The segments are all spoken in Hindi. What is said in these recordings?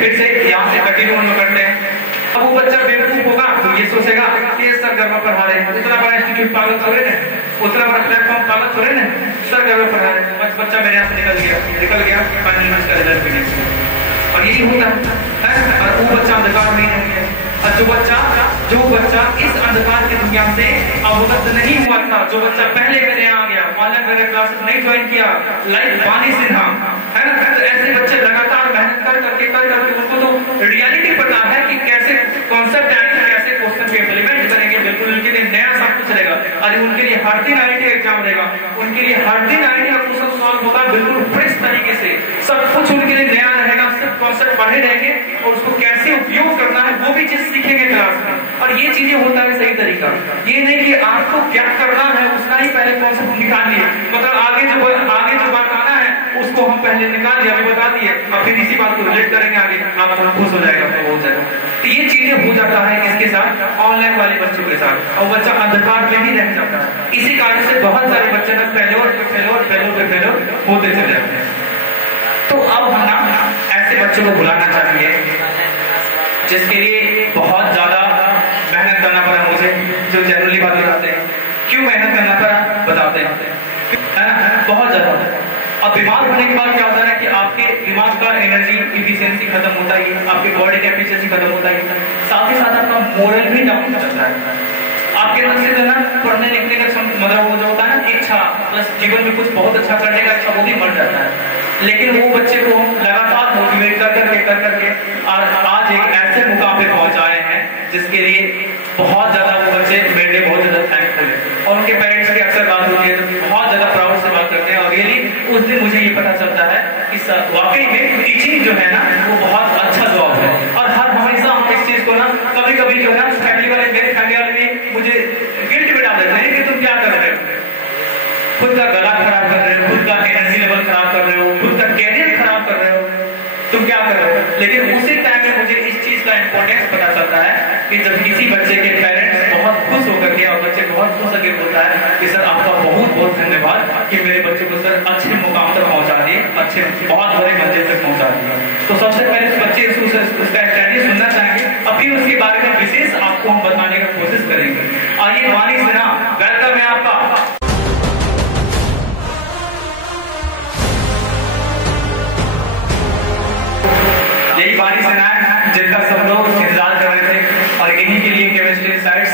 फिर से यहाँ से कंटिन्यू हम लोग करते हैं। अब वो बच्चा बेवकूफ होगा तो ये सोचेगा कि ये सर घर में पढ़ा रहे हैं, उतना बड़ा इंस्टीट्यूट पागल हो रहे हैं, उतना बड़ा प्लेटफॉर्म पागल हो रहे हैं, सर घर में पढ़ा रहे हैं, बच्चा मेरे यहाँ से निकल गया फाइनल में इसका रिजल्ट भी। और यही होता है। और वो बच्चा अंधकार में नहीं है। और जो बच्चा इस अंधकार की दुनिया से अवगत नहीं हुआ था, जो बच्चा पहले मेरे यहाँ आ गया, ऑनलाइन मेरे क्लास नहीं ज्वाइन किया, लाइक वानी सिन्हा है ना, तो ऐसे बच्चे लगातार मेहनत कर करके उनको तो रियलिटी पता है कि कैसे कॉन्सेप्ट आएंगे, कैसे क्वेश्चन को इम्प्लीमेंट करेंगे। बिल्कुल उनके लिए नया सब कुछ रहेगा। अरे उनके लिए हर दिन आईटी एग्जाम रहेगा, उनके लिए हर दिन आईटी का क्वेश्चन सॉल्व होगा बिल्कुल फ्रेश तरीके से, सब कुछ उनके लिए नया रहेगा, सब कॉन्सेप्ट पढ़े रहेंगे और उसको कैसे उपयोग करना है वो भी चीज सीखेंगे क्लास में। और ये चीजें होता है सही तरीका, ये नहीं कि आपको क्या करना है उसका ही पहले कॉन्सेप्ट निकाल लिया, मतलब आगे जो बात आना है उसको हम पहले निकाल लिया, अभी बता दिए, अब फिर इसी बात को रिलेट करेंगे आगे, आप खुश हो जाएगा, आपको हो जाएगा। तो ये चीजें हो जाता है किसके साथ, ऑनलाइन वाले बच्चों के साथ, और बच्चा अंधकार में ही रह जाता है। इसी कारण से बहुत सारे बच्चे ना फेलोर होते चले जाते हैं। तो अब हम ना ऐसे बच्चों को बुलाना चाहिए जिसके लिए बहुत ज्यादा मेहनत करना पड़ा मुझे, जो जनरली बात बताते हैं क्यों मेहनत करना पड़ा बताते हैं, है ना, बहुत ज्यादा। और बीमार होने के बाद क्या होता है कि आपके दिमाग का एनर्जी इफिशियंसी खत्म होता है, आपकी बॉडी का एफिशिएंसी खत्म होता है, साथ ही साथ आपका मोरल भी डाउन हो जाता है। आपके मन से जो है ना पढ़ने लिखने का मतलब वो जो होता है ना इच्छा प्लस जीवन में कुछ बहुत अच्छा करने का इच्छा वो भी मर जाता है। लेकिन वो बच्चे को लगातार मोटिवेट कर करके आज एक ऐसे मुकाम पे पहुंचाए हैं जिसके लिए बहुत ज्यादा वो बच्चे मेरे लिए बहुत ज्यादा थैंकफुल है। और उनके पेरेंट्स की अक्सर बात होती है तो बहुत ज्यादा प्राउड से बात करते हैं। और रियली उस दिन मुझे ये पता चलता है कि वाकई में टीचिंग जो है ना वो बहुत अच्छा जॉब है। और हर हमेशा हम इस चीज को ना कभी कभी जो है ना फैमिली वाले मेरे फैमिली वाले भी मुझे गिल्ट में डाल देते हैं कि तुम क्या कर रहे हो, खुद का गला खराब कर रहे हो, खुद का एनर्जी लेवल खराब कर रहे हो, खुद का कैरियर खराब कर रहे हो, तुम क्या कर रहे हो। लेकिन उसी टाइम में मुझे इस चीज का इंपॉर्टेंस पता चलता है कि जब किसी बच्चे के पेरेंट्स बहुत खुश होकर के और बच्चे बहुत खुश होकर बोलता है कि सर आपका बहुत बहुत धन्यवाद कि मेरे बच्चे को सर अच्छे मुकाम तक पहुंचा दिए, अच्छे बहुत बड़े मंजिल तक पहुंचा दिया। तो सबसे पहले उस बच्चे उसका स्टडी सुनना चाहेंगे, अभी उसके बारे में विशेष आपको हम बताने की कोशिश करेंगे। आइए वानी सिन्हा, वेलकम है आपका। यही वानी सिन्हा है जिनका सब लोग इंतजार कर रहे थे और इन्हीं के लिए केमिस्ट्री साइंस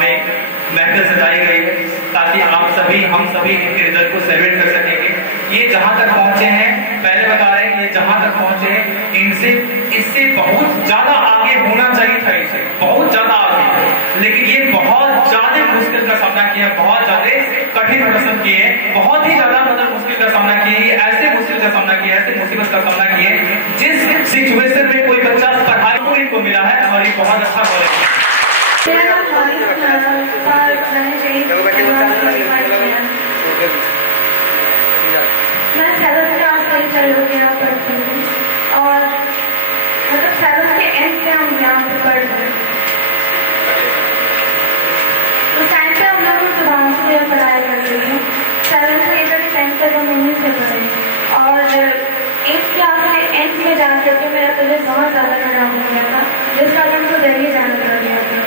में महफिल सजाई गई है ताकि आप सभी हम सभी इनके रिजल्ट को सेलिब्रेट कर सकेंगे। ये जहां तक पहुंचे हैं, पहले बता रहे हैं, ये जहां तक पहुंचे हैं इनसे इससे बहुत ज्यादा आगे होना चाहिए था, इससे बहुत ज्यादा आगे, लेकिन ये बहुत ज्यादा मुश्किल का सामना किया, बहुत ज्यादा कठिन प्रश्न किए, बहुत ही ज्यादा मतलब मुश्किल का सामना किए, ऐसे मुश्किल का सामना किया, ऐसे मुसीबत का सामना किए जिस सिचुएशन में कोई बच्चा पढ़ाई को इनको मिला है और ये बहुत अच्छा कॉलेज। मैं 7th क्लास से चालू किया पढ़ती हूँ और मतलब 7th के एंड से हम यहाँ पे पढ़ रहे हैं। उस टाइम पे हम लोग सुबह से पढ़ाई करते थे, 7th से लेकर 10th तक हम मम्मी से पढ़े और 8th क्लास के एंड में जाकर के मेरा तबीयत बहुत ज़्यादा खराब हो गया था जिस कारण को दिल्ली जाना पड़ गया था।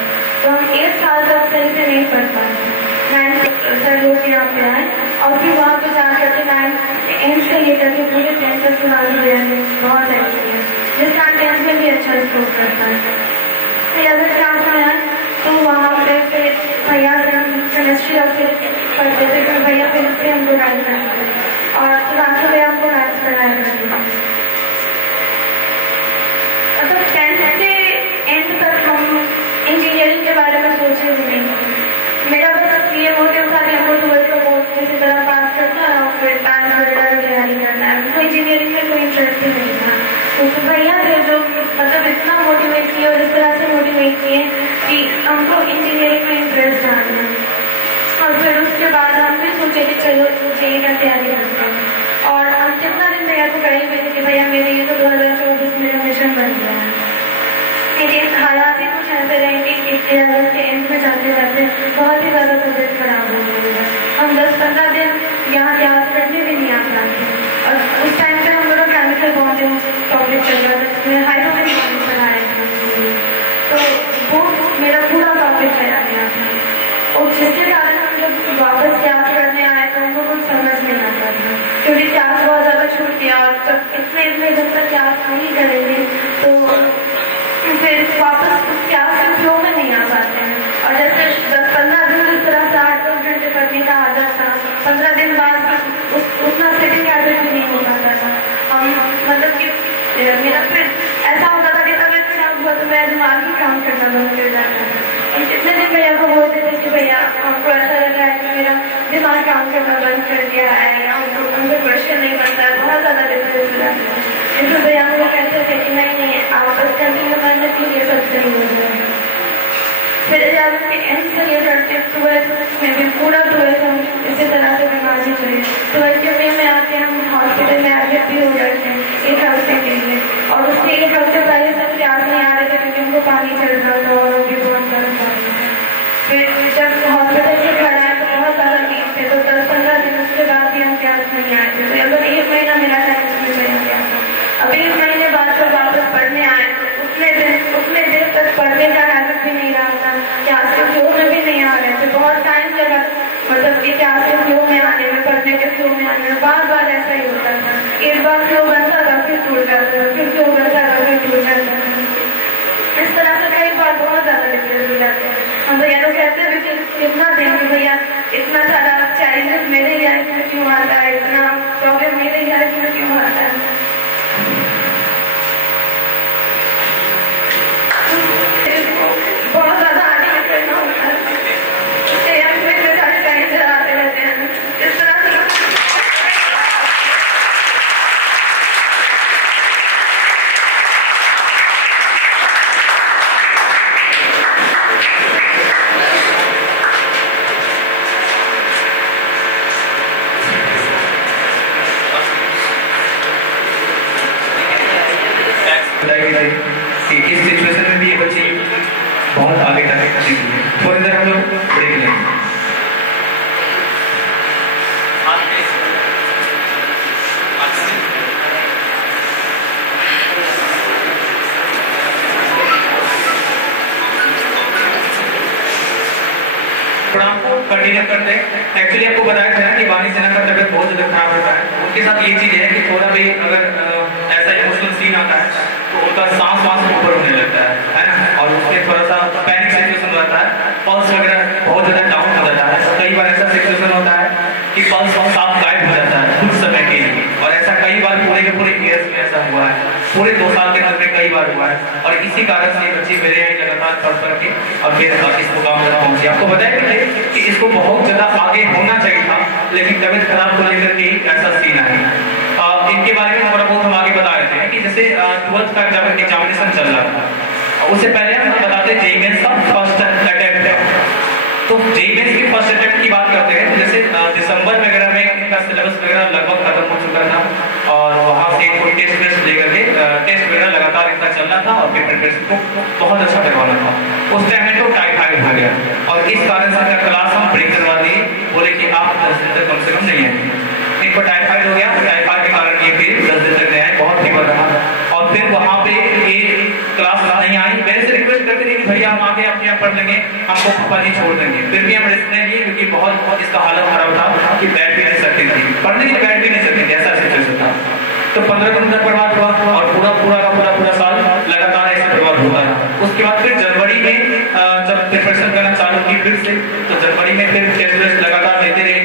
तो हम 1 साल तक सही से नहीं पढ़ पाए। 9th सर लोग यहाँ पे आए और फिर वहाँ पे जाकर के 9th एंड से लेकर के पूरे 10th तक सुना दिया है, बहुत अच्छी है जिस कारण 10th में भी अच्छा स्कोर करता है। फिर अगर क्लास में आए तो वहाँ पे फिर भैया से हम केमिस्ट्री और फिर पढ़ते थे, फिर भैया फिर से हमको डांस करते थे और रात भैया हमको डांस कराया करते थे। मतलब 10th के एंड तक हम इंजीनियरिंग के बारे में सोचे भी नहीं। मेरा बस ये मोटिव था कि हमको 12th का बोर्ड किसी तरह पास करना है और फिर पैन वगैरह की तैयारी करना है। तो इंजीनियरिंग में कोई इंटरेस्ट ही नहीं था। तो भैया थे जो मतलब इतना मोटिवेट किए और इस तरह से मोटिवेट किए कि हमको इंजीनियरिंग में इंटरेस्ट आ गया। और फिर उसके बाद हम भी सोचे कि चलो जेईई का तैयारी करते हैं और हम कितना दिन भैया को कहीं भी थे कि भैया मेरे ये तो 2024 मेरा मिशन बन गया है। लेकिन हालात ही कुछ ऐसे रहेंगे कि 11th के एंड में जाते जाते बहुत ही ज़्यादा तबीयत खराब हो गई है। हम 10-15 दिन यहाँ क्लास करने भी नहीं आ पाते और उस टाइम पे हम लोग केमिकल बॉन्डिंग टॉपिक चल रहा डेज में जब तक क्लास नहीं करेंगे तो फिर वापस उस क्लास के फ्लो में नहीं आ पाते हैं। और जैसे 10-15 दिन इस तरह से 8-10 घंटे पढ़ने का आदत था, 15 दिन बाद उतना सिटिंग हैबिट भी नहीं हो पाता था। हम मतलब कि मेरा फिर ऐसा होता था कि तबीयत खराब हुआ तो मेरा दिमाग ही काम करना बंद कर जाता था। और जितने दिन भैया को बोलते थे कि भैया आपको ऐसा लग रहा है कि मेरा दिमाग काम करना बंद कर दिया है या उनको क्वेश्चन नहीं बनता है, बहुत ज़्यादा डिप्रेस हो जाता है। लेकिन भैया मुझे कहते थे कि नहीं आप बस कंटिन्यू करने के लिए सब सही हो जाएगा। फिर 11th के एंड से लेकर के 12th में भी पूरा 12th हम इसी तरह से बीमारी हुई। 12th के मई में आके हम हॉस्पिटल में एडमिट भी हो गए थे 1 हफ्ते के लिए। और उसके 1 हफ्ते पहले सब क्लास नहीं आ रहे थे क्योंकि उनको पानी चल रहा था और उनकी बहुत गर्म था। फिर जब हॉस्पिटल से घर आए तो बहुत ज़्यादा वीक थे, तो 10-15 दिन उसके बाद भी हम क्लास नहीं आए थे। तो लगभग 1 महीना मेरा टाइम उसमें चला गया था। अब 1 महीने बाद जब वापस पढ़ने आए तो उतने देर तक पढ़ने का हैबिट भी नहीं रहा था, क्लास के फ्लो में भी नहीं आ रहे थे। बहुत टाइम लगा मतलब कि क्लास के फ्लो में आने में, पढ़ने के फ्लो में आने में, बार बार ऐसा ही होता था। एक बार फ्लो बनता था फिर टूट जाता था, फिर फ्लो बनता था फिर टूट जाता था। इस तरह से कई बार बहुत ज़्यादा डिप्रेस हो जाते हैं। हम भैया लोग कहते थे कि कितना देंगे भैया, इतना सारा चैलेंजेस मेरे लाइफ में क्यों आता है, इतना प्रॉब्लम मेरे लाइफ में क्यों आता है। बहुत ज़्यादा आगे करना होता है, इतने सारे टेंशन आते रहते हैं। इस तरह से कि इस सिचुएशन में भी ये बच्चे बहुत आगे तक सीख गए। थोड़ी देर हम लोग ब्रेक लेंगे। प्रोग्राम को कंटिन्यू करते हैं। एक्चुअली आपको बताया था कि वानी सिन्हा का तबियत बहुत ज्यादा खराब होता है। उनके साथ ये चीज है कि थोड़ा भी अगर ऐसा इमोशनल सीन आता है तो उनका सांस ऊपर होने लगता है ना, और उसमें थोड़ा सा पैनिक सिचुएशन रहता है, पल्स वगैरह बहुत ज्यादा डाउन हो जाता है। कई बार ऐसा सिचुएशन होता है कि पल्स साफ गायब हो जाता है कुछ समय के लिए, और ऐसा कई बार पूरे के पूरे ईयर्स में ऐसा हुआ है, पूरे 2 साल के अंदर में कई बार हुआ है। और इसी कारण से बच्चे मेरे यहाँ लगातार पढ़ करके और फिर इस मुकाम तक पहुंचे। आपको बताया कि इसको बहुत ज्यादा आगे होना चाहिए था, लेकिन तबियत खराब को लेकर के ऐसा सीन है। इनके बारे में थोड़ा बहुत हम आगे बता रहे थे कि जैसे 12th का जब एग्जामिनेशन चल रहा था, उससे पहले हम बताते जेईई मेंस का फर्स्ट अटेम्प्ट है। तो जेईई मेंस की फर्स्ट अटेम्प्ट की बात करते हैं तो जैसे दिसंबर वगैरह में इनका सिलेबस वगैरह लगभग खत्म हो चुका था, और वहाँ से कोई टेस्ट लेकर के टेस्ट वगैरह लगातार इनका चलना था और पेपर टेस्ट को बहुत अच्छा करवाना था। उस टाइम में तो टाइफाइड हो गया, और इस कारण से क्लास हम ब्रेक करवा दिए, बोले कि आप 10 दिन तक कम से कम नहीं आएंगे। इनको टाइफाइड हो गया, टाइफाइड के कारण ये फिर 10 दिन तक नहीं आए, बहुत फीवर रहा, और फिर वहाँ पे ये क्लास नहीं आई। मेरे से रिक्वेस्ट करते थे कि भैया हम आगे अपने आप पढ़ लेंगे, हमको पापा जी छोड़ देंगे। फिर भी हम रेस्ट नहीं लिए क्योंकि बहुत इसका हालत खराब था कि बैठ भी नहीं सकती थी, पढ़ने के लिए बैठ भी नहीं सकती थी, ऐसा सिचुएशन था। तो 15 दिन तक बर्बाद हुआ, और पूरा साल लगातार ऐसे बर्बाद होता रहा। उसके बाद फिर जनवरी में जब प्रिपरेशन करना चालू की फिर से, तो जनवरी में फिर टेस्ट लगातार लेते रहे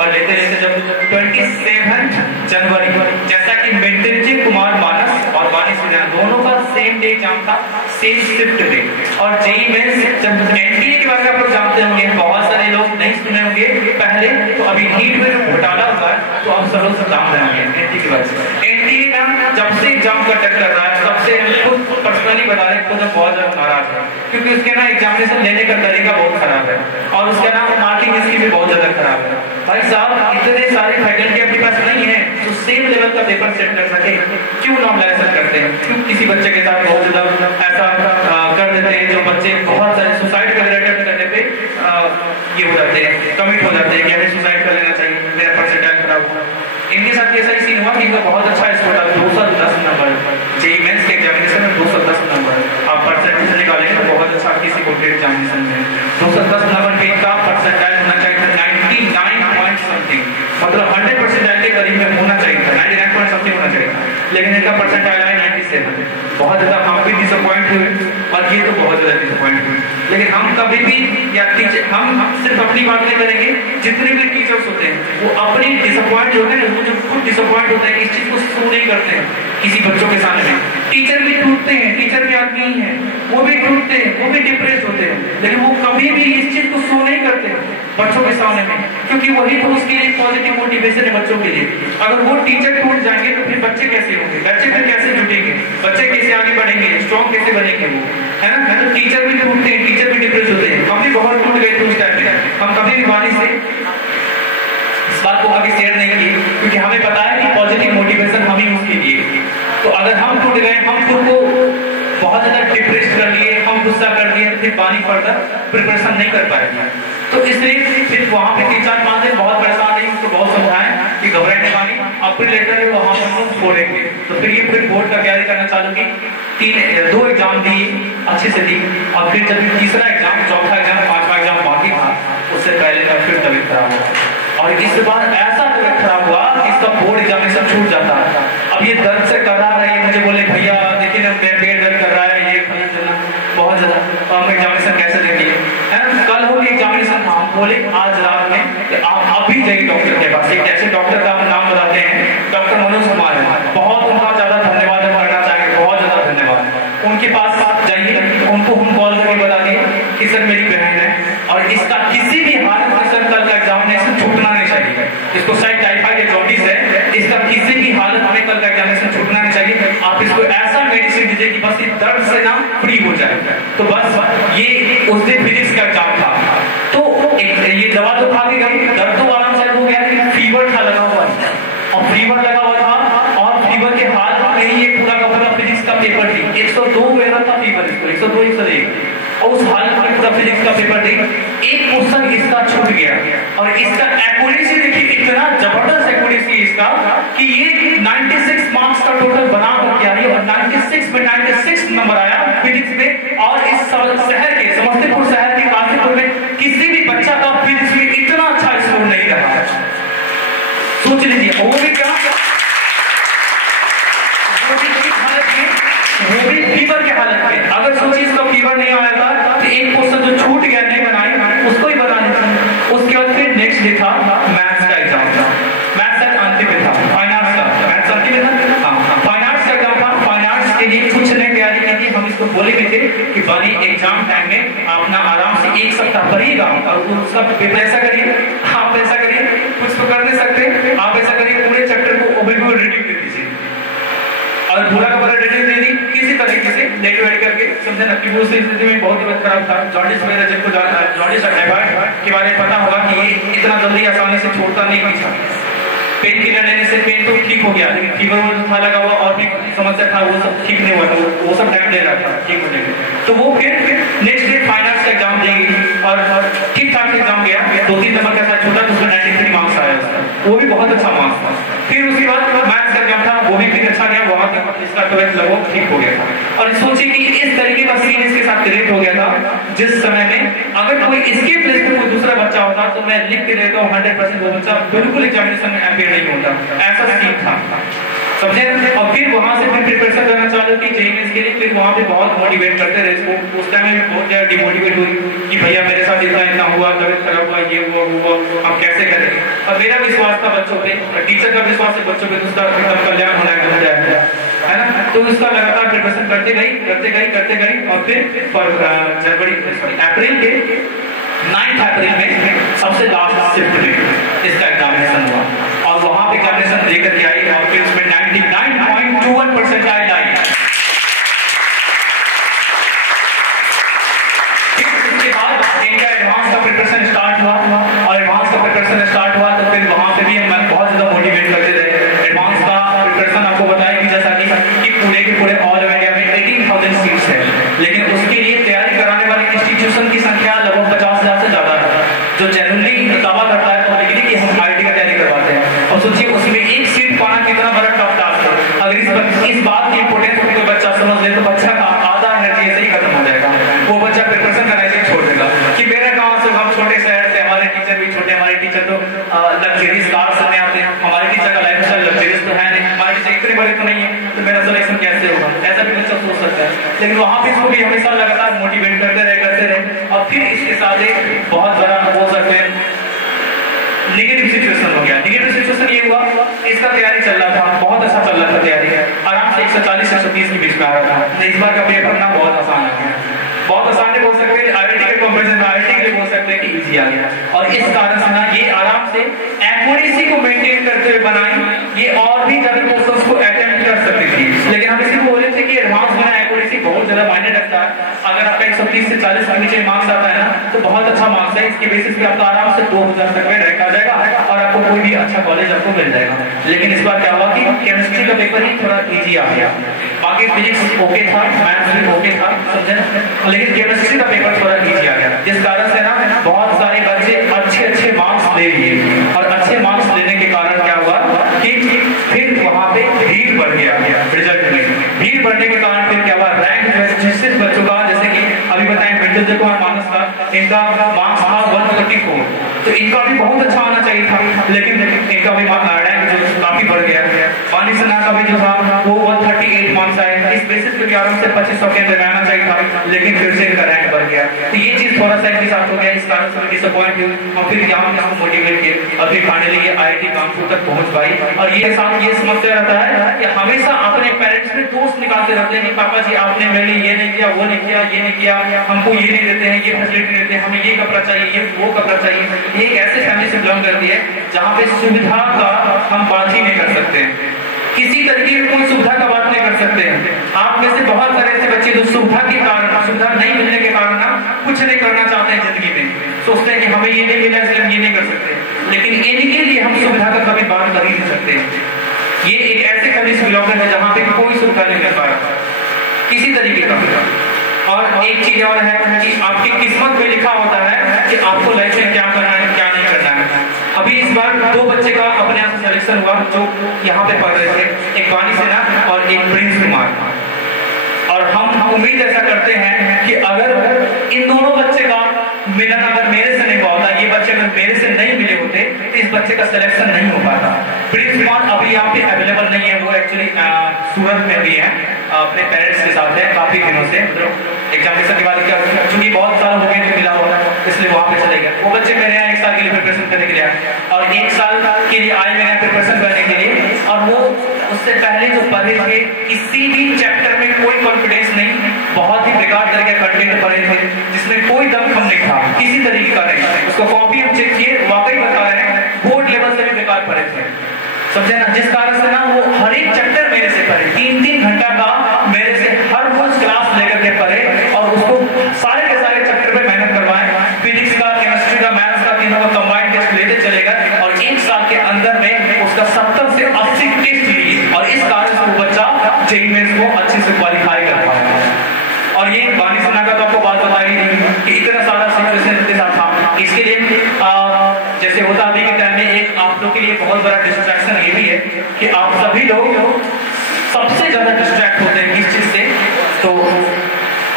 और लेते जब 27 जनवरी, जैसा कि मेंटेलिटी कुमार मानस और वानी सिन्हा दोनों का सेम डे एग्जाम था, सेम शिफ्ट डे। और जेईई मेंस जब एनटीए के बारे में आप लोग जानते होंगे, बहुत सारे लोग नहीं सुने होंगे पहले, तो अभी नीट में जो घोटाला हुआ है तो आप सब जान रहे होंगे एनटीए के बारे में। एनटीए ना जब से एग्जाम कंडक्ट कर रहा है तब से खुद पर्सनली बता रहे खुद बहुत ज्यादा नाराज है, क्योंकि उसके ना एग्जामिनेशन लेने का तरीका बहुत खराब है, और उसका ना मार्किंग इसकी भी बहुत ज्यादा खराब है। भाई साहब इतने सारे फैकल्टी अपने पास नहीं है तो सेम लेवल का पेपर सेट कर सके, क्यों नॉर्मलाइजेशन करते हैं, क्यों किसी बच्चे के साथ बहुत ज्यादा ऐसा कर देते हैं, जो बच्चे बहुत सारे सुसाइड का अटेम्प्ट करने पे ये हो जाते हैं, कमिट हो जाते हैं कि हमें सुसाइड कर लेना चाहिए, मेरा परसेंटाइल खराब हुआ। इनके साथ ऐसा ही सीन हुआ कि इनका बहुत अच्छा स्कोर था, 210 नंबर जेईई मेंस के एग्जामिनेशन में 210 नंबर। आप परसेंटेज निकालेंगे तो बहुत अच्छा किसी को एग्जामिनेशन में 210 नंबर पे इनका परसेंटाइल होना चाहिए था 99 पॉइंट समथिंग, मतलब 100% के करीब में होना चाहिए था, 99 पॉइंट समथिंग होना चाहिए था, लेकिन 97 बहुत ज्यादा हम भी डिसअपॉइंट हुए और ये तो बहुत ज्यादा डिसअपॉइंट हुए। लेकिन हम कभी भी या टीचर हम सिर्फ अपनी बात नहीं करेंगे, जितने भी टीचर्स होते हैं वो अपनी डिसअपॉइंट होते हैं, वो जो खुद डिसअपॉइंट होते हैं इस चीज को शो नहीं करते हैं किसी बच्चों के सामने। टीचर भी टूटते हैं, टीचर भी आदमी ही है, वो भी टूटते हैं, वो भी डिप्रेस होते हैं, लेकिन वो कभी भी इस चीज को शो नहीं करते बच्चों के सामने में, क्योंकि वही तो उसके लिए पॉजिटिव मोटिवेशन है बच्चों के लिए। अगर वो टीचर टूट जाएंगे तो फिर बच्चे कैसे होंगे, बच्चे फिर कैसे जुटेंगे, बच्चे कैसे आगे बढ़ेंगे, स्ट्रॉन्ग कैसे बनेंगे वो, है ना। तो टीचर भी टूटते हैं, टीचर भी डिप्रेस होते हैं, हम भी बहुत टूट गए थे उस टाइम में। हम कभी भी वाणी से इस बात को आगे शेयर नहीं किए, क्योंकि हमें पता है कि पॉजिटिव मोटिवेशन हम ही उसके लिए। तो अगर हम टूट गए, हम खुद को बहुत ज्यादा डिप्रेस कर लिए, हम गुस्सा कर दिए, तो फिर वाणी फर्दर प्रिपरेशन नहीं कर पाएंगे। तो इसलिए फिर वहां पे 3-4-5 दिन बहुत परेशान रही, उसको बहुत समझाएं कि घबराने वाली अप्रैल लेटर है वो हम लोग छोड़ेंगे। तो फिर ये फिर बोर्ड का तैयारी करना चालू की, 2 एग्जाम दिए अच्छे से दी, और फिर जब तीसरा एग्जाम, चौथा एग्जाम, 5वां एग्जाम बाकी था, उससे पहले तक फिर तबीयत खराब हुआ। और इस बार ऐसा तबीयत खराब हुआ कि इसका बोर्ड एग्जामिनेशन छूट जाता है। अब ये दर्द से कर रहा है, मुझे बोले भैया देखिए ना पेट दर्द कर रहा है, ये बहुत ज्यादा, तो हम एग्जामिनेशन कैसे देंगे, है ना। कल हो एग्जामिनेशन था, हम बोले आज रात में कि आप अभी जाइए डॉक्टर के पास। एक ऐसे डॉक्टर का नाम बताते हैं, डॉक्टर मनोज कुमार है, बहुत उनका ज्यादा धन्यवाद हम करना चाहेंगे, बहुत ज्यादा धन्यवाद। उनके पास जाइए, उनको हम कॉल करके बता दिए कि सर मेरी बहन है और इसका किसी भी हालत में सर कल का एग्जामिनेशन छूटना नहीं चाहिए, इसको शायद टाइफाइड या जॉन्डिस है, इसका किसी भी हालत में कल का एग्जामिनेशन छूटना नहीं चाहिए। आप इसको ऐसा मेडिसिन दीजिए कि बस इस दर्द से ना फ्री हो जाए। तो बस ये उस दिन फिजिक्स का एग्जाम था, तो ये दवा तो खा के गई, दर्द तो आराम से हो गया, लेकिन फीवर था लगा हुआ, और फीवर लगा हुआ था, और फीवर के हाल में ही ये पूरा का पूरा फिजिक्स का पेपर थी, 102 वगैरह था फीवर, इसको 102 101, और उस हाल में पूरा फिजिक्स का पेपर थी। एक क्वेश्चन इसका छूट गया, और इसका एक्यूरेसी देखिए, इतना जबरदस्त एक्यूरेसी इसका कि ये 96 मार्क्स का टोटल बना करके आ रही है, और 96 में 96 नंबर आया फिजिक्स में। और इस शहर के, समस्तीपुर शहर के काशीपुर में किसी भी बच्चा का फिजिक्स में इतना अच्छा स्कोर नहीं रहा है। सोच लीजिए, वो भी क्या, वो भी फीवर के हालत में। अगर सोचिए इसका फीवर नहीं आया था तो एक क्वेश्चन जो छूट गया नहीं बनाई उसको ही बना देता। उसके बाद फिर नेक्स्ट डे था मैथ्स का एग्जाम था, मैथ्स का अंतिम में था, फाइन आर्ट्स का, मैथ्स अंतिम में था, हाँ फाइन आर्ट्स का एग्जाम था। फाइन आर्ट्स के लिए कुछ नहीं तैयारी की थी, हम इसको बोले भी थे कि बानी एग्जाम टाइम में अपना आराम से 1 सप्ताह पढ़िएगा और उसका पेपर ऐसा करिए, आप ऐसा करिए, कुछ तो कर नहीं सकते, आप ऐसा करिए पूरे चैप्टर को ओवरव्यू रीडिंग दे दीजिए, और पूरा का पूरा डिटेल दे दी किसी तरीके से नेट वेट करके, समझे ना। कि वो स्थिति में बहुत ही खराब था, जॉन्डिस वगैरह, जिनको जॉन्डिस और टाइफाइड के बारे में पता होगा कि ये इतना जल्दी आसानी से छोड़ता नहीं पीछा। पेन किलर लेने से पेन तो ठीक हो गया, लेकिन फीवर था लगा हुआ और भी समस्या था, वो सब ठीक नहीं हुआ, वो सब टाइम ले रहा था ठीक होने में। तो वो फिर नेक्स्ट डे फाइनल्स का एग्जाम देगी, और ठीक ठाक एग्जाम गया, 2-3 नंबर का था छोटा, तो उसमें 93 मार्क्स आया उसका, वो भी बहुत अच्छा मार्क्स था। फिर उसके बाद मैथ्स का एग्जाम था, वो भी फिर अच्छा गया, वहां तक इसका ट्वेल्थ लगभग ठीक हो गया था। और सोचिए कि इस तरीके का सीन इसके साथ क्रिएट हो गया था, जिस समय में अगर कोई इसके प्लेस पे कोई दूसरा बच्चा होता तो मैं लिख के देता हूँ 100% वो बच्चा बिल्कुल एग्जामिनेशन में अपीयर नहीं होता, ऐसा सीन था, समझे। और फिर वहां से फिर प्रिपरेशन करना चालू की जेईई के लिए। फिर वहां पे बहुत मोटिवेट करते रहे इसको, उस टाइम में बहुत ज्यादा डिमोटिवेट हुई कि भैया मेरे साथ इतना हुआ, तबियत खराब हुआ, ये हुआ, हम कैसे करेंगे। और मेरा विश्वास था बच्चों पे, टीचर का विश्वास है बच्चों पे, उसका कल्याण होना है ना। तो उसका लगातार प्रिपरेशन करते गई, और फिर अप्रैल के 9 अप्रैल में सबसे लास्ट शिफ्ट में इसका एग्जामिनेशन हुआ, और वहां पे एग्जामिनेशन लेकर के आई, और फिर उसमें 99.21% आई। इसके बाद इनका एडवांस का प्रिपरेशन स्टार्ट हुआ, और एडवांस का प्रिपरेशन स्टार्ट हुआ तो फिर वहां पे भी हम बहुत ज्यादा मोटिवेट करते रहे। एडवांस का प्रिपरेशन आपको बताया कि जैसा कि पूरे के पूरे ऑल इंडिया में 18,000 सीट्स है, लेकिन उसके लिए तैयारी कराने वाले इंस्टीट्यूशन की संख्या लगभग 50,000 से ज्यादा है, जो जनरली दावा करता है पब्लिकली कि हम आईटी का तैयारी करवाते हैं। और सोचिए उसमें एक सीट पाना कितना बड़ा टफ टास्क है। अगर इस बात की ऐसा भी बच्चा सोच सकता है। लेकिन वहाँ पे इसको भी हमेशा लगातार मोटिवेट करते रहे और फिर इसके साथ एक बहुत बड़ा बोल सकते हैं नेगेटिव सिचुएशन हो गया। नेगेटिव सिचुएशन ये हुआ, इसका तैयारी चल रहा था, बहुत अच्छा चल रहा था तैयारी, आराम से 140 130 के बीच में आ रहा था। इस बार का पेपर ना बहुत आसान आ गया, बहुत आसान नहीं बोल सकते, IIT के कंपैरिजन में IIT के लिए बोल सकते हैं कि इजी आ गया। और इस कारण से ना ये आराम से एक्यूरेसी को मेंटेन करते हुए बनाई, ये और भी ज्यादा क्वेश्चंस को अटेम्प्ट कर सकती थी। लेकिन हम इसी बोल रहे थे कि एडवांस होना एक्यूरेसी बहुत ज्यादा मायने रखता है। अगर आपका 130 से 40 के नीचे मार्क्स आता है ना तो बहुत अच्छा मार्क्स है, इसके बेसिस पे आपका आराम से 2000 तक में रैंक आ जाएगा और आपको कोई भी अच्छा कॉलेज आपको मिल जाएगा। लेकिन इस बार क्या हुआ कि केमिस्ट्री का पेपर ही थोड़ा इजी आ गया, बाकी फिजिक्स ओके था, मैथ्स भी ओके था, समझे ना, लेकिन केमिस्ट्री का पेपर थोड़ा इजी आ गया, जिस कारण से ना बहुत सारे बच्चे अच्छे मार्क्स ले लिए। और अच्छे मार्क्स लेने के कारण क्या हुआ कि फिर वहां पे भीड़ बढ़ गया रिजल्ट में। भीड़ बढ़ने के कारण फिर क्या हुआ, रैंक जिस बच्चों का, जैसे कि अभी बताएं मृत्युंजय कुमार मानस का, इनका मार्क्स था 134, तो इनका भी बहुत अच्छा आना चाहिए था, लेकिन इनका भी रैंक जो काफी बढ़ गया। वानी सिन्हा का भी जो था वो 138 मार्क्स आए, इस बेसिस पे आराम से 2500 के अंदर आना चाहिए था, लेकिन फिर से इनका रैंक बढ़ गया। तो ये चीज थोड़ा सा इनके साथ हो गया, इस कारण से डिसअपॉइंट हुई और फिर यहाँ मोटिवेट किए और फिर फाइनली ये IIT कानपुर तक पहुंच पाई। और ये साथ ये समझते रहता है कि हमेशा अपने पेरेंट्स में दोस्त निकालते रहते हैं कि पापा जी आपने मेरे लिए ये नहीं किया, वो नहीं किया, ये नहीं किया, हमको ये नहीं देते हैं, ये फैसिलिटी देते हैं, हमें ये कपड़ा चाहिए, ये वो कपड़ा चाहिए। ये एक ऐसे फैमिली से बिलोंग करती है जहाँ पे सुविधा का हम बात ही नहीं कर सकते, किसी तरीके की कोई सुविधा का बात नहीं कर सकते हैं। आप में से बहुत सारे ऐसे बच्चे जो सुविधा के कारण, सुविधा नहीं मिलने के कारण ना कुछ नहीं करना चाहते हैं जिंदगी में, सोचते हैं कि हमें ये नहीं मिला इसलिए हम ये नहीं कर सकते, लेकिन इनके लिए हम सुविधा का कभी बात कर ही नहीं सकते। ये एक ऐसे फैमिली से बिलोंग करते हैं जहाँ पे कोई सुविधा नहीं मिल पा रहा किसी तरीके का। और एक चीज और है कि आपकी किस्मत में लिखा होता है कि आपको लाइफ में क्या करना है, क्या नहीं करना है। अभी इस बार 2 बच्चे का अपने यहाँ से सिलेक्शन हुआ जो यहाँ पे पढ़ रहे थे, एक वानी सिन्हा और एक प्रिंस कुमार। और हम उम्मीद ऐसा करते हैं कि अगर इन दोनों बच्चे का मिलन अगर मेरे से नहीं हुआ होता, ये बच्चे अगर मेरे से नहीं मिले होते तो इस बच्चे का सिलेक्शन नहीं हो पाता। प्रिंस कुमार अभी यहाँ पे अवेलेबल नहीं है, वो एक्चुअली सूरत में भी है, अपने पेरेंट्स के साथ है काफी दिनों से, एग्जामिनेशन के बाद चूंकि बहुत साल हो गए थे मिला होता इसलिए वहां पे चले गए। वो बच्चे मेरे यहाँ 1 साल के लिए प्रिपरेशन करने के लिए आए और 1 साल के लिए आए मेरे यहाँ प्रिपरेशन करने के लिए, और वो उससे पहले जो पढ़े थे किसी भी चैप्टर में कोई कॉन्फिडेंस नहीं, बहुत ही बेकार तरह के कंटेंट पढ़े थे जिसमें कोई दमखम नहीं था, किसी तरीके का नहीं। उसको कॉपी हम चेक किए, वाकई बता रहे हैं बोर्ड लेवल से भी बेकार पढ़े थे, समझे ना, जिस कारण से ना वो हर एक चैप्टर मेरे से पढ़े, 3-3 घंटा का मेरे से हर रोज क्लास लेकर के पढ़े और उसको सारे के सारे चैप्टर पे मेहनत करवाए। फिजिक्स का, केमिस्ट्री का, मैथ्स का, तीनों का कंबाइंड टेस्ट लेते चले गए और 1 साल के अंदर में उसका 70 से 80 टेस्ट लिए और इस कारण से वो बच्चा जेईई मेंस को अच्छे से क्वालिफाई कर पाया। और ये वानी सिन्हा का तो आपको बात बताई नहीं कि इतना सारा सिचुएशन इनके साथ था। इसके लिए जैसे होता अभी के टाइम में एक आप लोग के लिए बहुत बड़ा डिस्ट्रैक्शन ये भी है कि आप सभी लोग सबसे ज्यादा डिस्ट्रैक्ट होते हैं किस चीज से, तो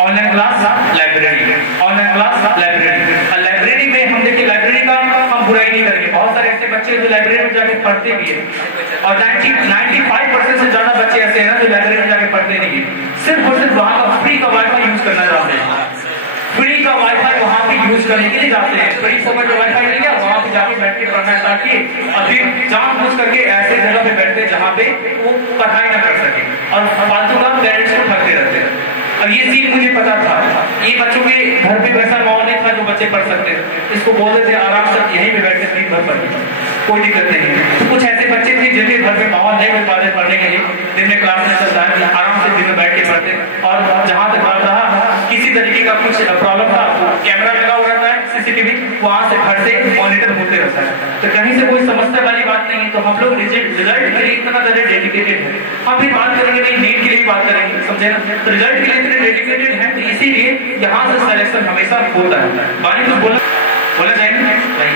online class, library, online class, library. Library में हम देखिए लाइब्रेरी का हम बुराई नहीं करेंगे, बहुत सारे ऐसे बच्चे जो लाइब्रेरी में जाके पढ़ते भी है और 95% से ज्यादा बच्चे ऐसे हैं ना जो लाइब्रेरी में जाके पढ़ते नहीं है, सिर्फ और सिर्फ वहां का फ्री का वाईफाई यूज करना चाहते हैं, फ्री का वाईफाई वहां पे यूज करने के लिए जाते हैं, फ्री फोकट का वाईफाई ले लिया, वहां पे जाके बैठ के पढ़ना स्टार्ट किए और फिर जानबूझ करके ऐसे जगह पे बैठते जहां पे वो पढ़ाई ना कर सके और फालतू का पेरेंट्स को ठगते रहते हैं। और ये चीज मुझे पता था, ये बच्चों के घर पे वैसा माहौल नहीं था जो बच्चे पढ़ सकते थे, इसको बोलते थे आराम से यहीं पे बैठ के दिन भर पढ़िए, कोई दिक्कत नहीं है। तो कुछ ऐसे बच्चे थे जिनके घर पे माहौल नहीं मिल पाते पढ़ने के लिए, दिन में क्लास में चलता है, आराम से दिन में बैठ के पढ़ते और जहां तक बात रहा किसी तरीके का कुछ प्रॉब्लम था, कैमरा लगा हुआ रहता है CCTV, वहां से घर से मॉनिटर होते रहता है, तो कहीं से कोई समस्या वाली बात नहीं है। तो हम लोग रिजल्ट के लिए इतना ज्यादा डेडिकेटेड है, हम फिर बात करेंगे नहीं नीट के लिए बात करेंगे, समझे ना, तो रिजल्ट के लिए इतने डेडिकेटेड है, तो इसीलिए यहाँ से सिलेक्शन हमेशा होता है। बानी कुछ बोला जाएगा नहीं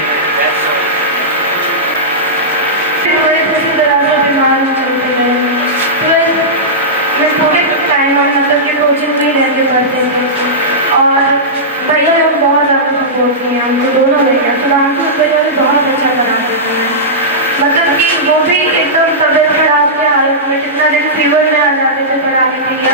मैं पूरे टाइम और मतलब कि कोचिंग में ही रहते पढ़ते थे और भैया लोग बहुत ज़्यादा सपोर्ट किए हमको, दोनों भैया सुधांशु भैया भी बहुत अच्छा बनाते थे, मतलब कि वो भी एकदम तबियत खराब के हालत में कितना दिन फीवर में आ जाते थे पढ़ाने के लिए।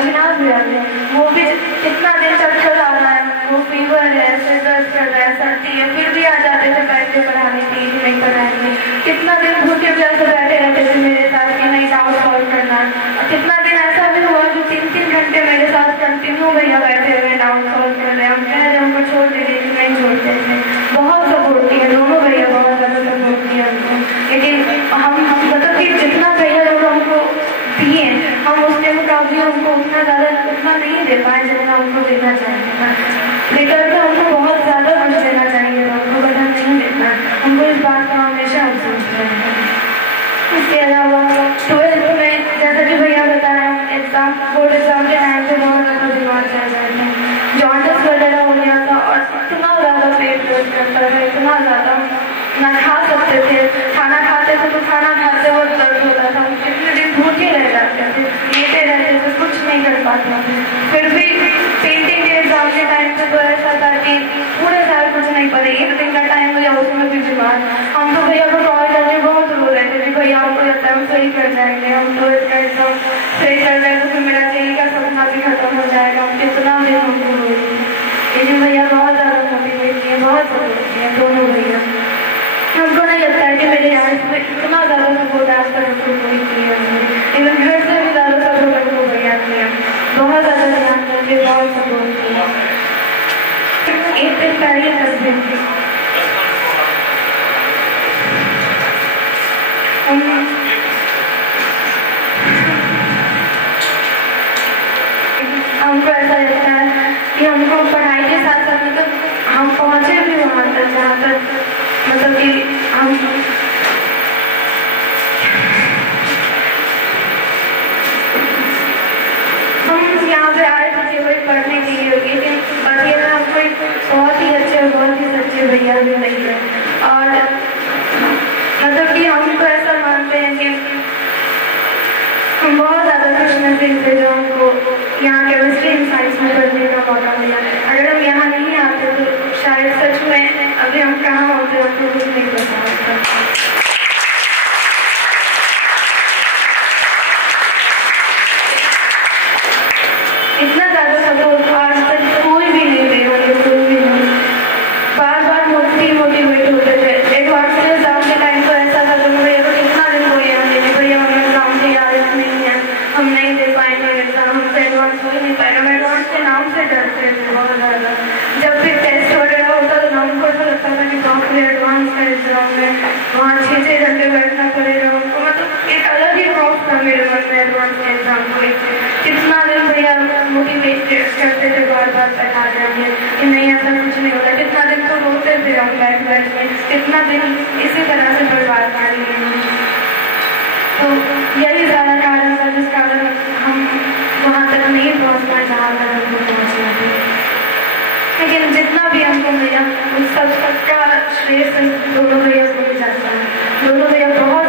उतना नहीं दे पाए जितना उनको देना चाहिए था। लेकर तो हमको बहुत ज़्यादा कुछ देना चाहिए था उनको, बट हम नहीं देता। हमको इस बात का हमेशा अफसोस रहता है। इसके अलावा 12th में जैसा कि भैया बता रहे हैं, एग्जाम बोर्ड एग्जाम के टाइम पे बहुत ज़्यादा बीमार चल रहे थे, जॉन्डिस वगैरह हो गया था और इतना ज़्यादा पेट दर्द करता था, इतना ज़्यादा ना खा सकते थे, खाना खाते थे तो खाना खाते वक्त दर्द होता था, कितने दिन भूखे रह जाते थे, लेटे रहते थे, कुछ नहीं कर पाते थे। फिर भी पेंटिंग के एग्जाम के टाइम पे तो ऐसा था कि पूरे साल कुछ नहीं पड़े, एक दिन का टाइम हो उसमें भी बीमार। हम तो भैया को कॉल करके बहुत रो रहे थे कि भैया हमको लगता है हम सही कर जाएंगे, हम तो इसका एग्जाम सही कर रहे हैं तो फिर मेरा सही का सपना भी खत्म हो जाएगा। हम कितना दिन हमको रो रहे थे। लेकिन भैया बहुत ज़्यादा मोटिवेट किए, बहुत सपोर्ट किए दोनों भैया। हमको नहीं लगता है कि मेरे यहाँ इसमें इतना ज़्यादा सपोर्ट आज तक हमको कोई किया है, इवन घर से भी ज़्यादा सपोर्ट हमको भैया किया, बहुत ज़्यादा ध्यान करके बहुत सपोर्ट किया। एक दिन पहले कर देंगे हमको ऐसा लगता है कि हमको पढ़ाई के साथ साथ मतलब हम पहुँचे भी वहाँ तक जहाँ तक मतलब कि हम यहाँ पे आए थे केवल पढ़ने के लिए, लेकिन बतिया में हमको एक बहुत ही अच्छे और बहुत ही सच्चे भैया भी नहीं है। और मतलब कि हमको ऐसा मानते हैं कि हम बहुत ज़्यादा खुशनसीब थे जो हमको यहाँ केमिस्ट्री एंड साइंस में पढ़ने का मौका मिला। अगर हम यहाँ नहीं आते तो शायद सच में अभी हम कहाँ होते हमको कुछ नहीं पता होता। इतना ज़्यादा सपोर्ट आज तक कोई भी नहीं दे रहा, कोई भी नहीं। बार बार मोटिवेट होते थे। एक बार से एग्जाम के टाइम तो ऐसा था तो भैया तो कितना दिन हो गया देने, भैया हमें एग्जाम की आदत नहीं है, हम नहीं दे पाएंगे एग्जाम, हमसे एडवांस हो ही नहीं पाएगा। मैं एडवांस के नाम से डरते थे बहुत ज़्यादा। जब भी टेस्ट वगैरह होता तो हमको ऐसा लगता था कि बाप रे एडवांस का एग्जाम में वहाँ 6-6 घंटे बैठना पड़ेगा हमको, मतलब एक अलग ही खौफ था मेरे मन में एडवांस के एग्जाम को लेकर। कितना दिन भैया मोटिवेट करते थे बार बार बैठा जाएंगे कि नहीं ऐसा कुछ नहीं होता। कितना दिन तो रोते थे हम बैठ में, कितना दिन इसी तरह से बर्बाद कर लिए। तो यही ज़्यादा कारण था जिस कारण हम वहाँ तक नहीं पहुँच पाए जहाँ तक हमको पहुँचना था। लेकिन जितना भी हमको मिला उस सब का श्रेय दोनों भैया को भी जाता है। दोनों भैया बहुत